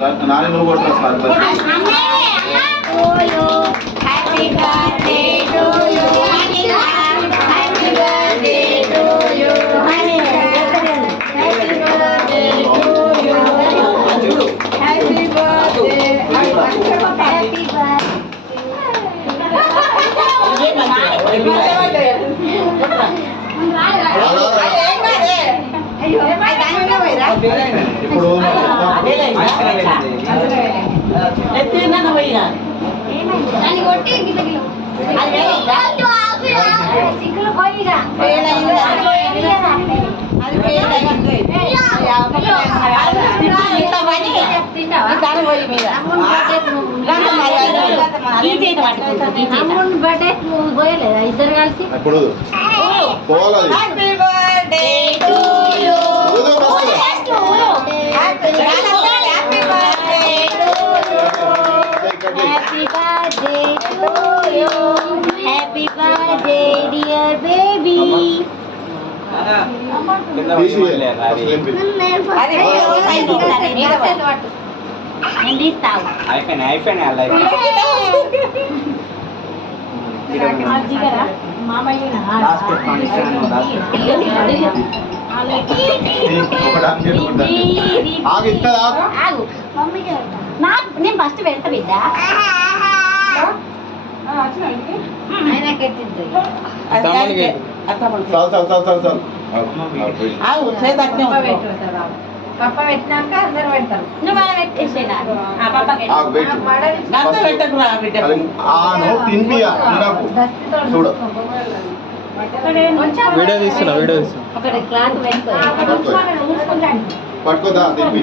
నాని నువ్వు కొట్టు sir happy birthday to you happy birthday to you happy birthday to you happy birthday happy ఇప్పుడు ఇద్దరు కలిసి ఇప్పుడు పోవాలి happy birthday to you happy birthday happy birthday to you happy birthday dear baby అయిపోయినా నేను first పెడతా బిడ్డ పప్ప పెట్టినాక అందరు పెడతారు నువ్వు పెట్టేసేనా చూడు వీడియో తీస్తున్నా ఒకటి క్లాత్ పెట్టుకో పట్టుకోదా తిప్పి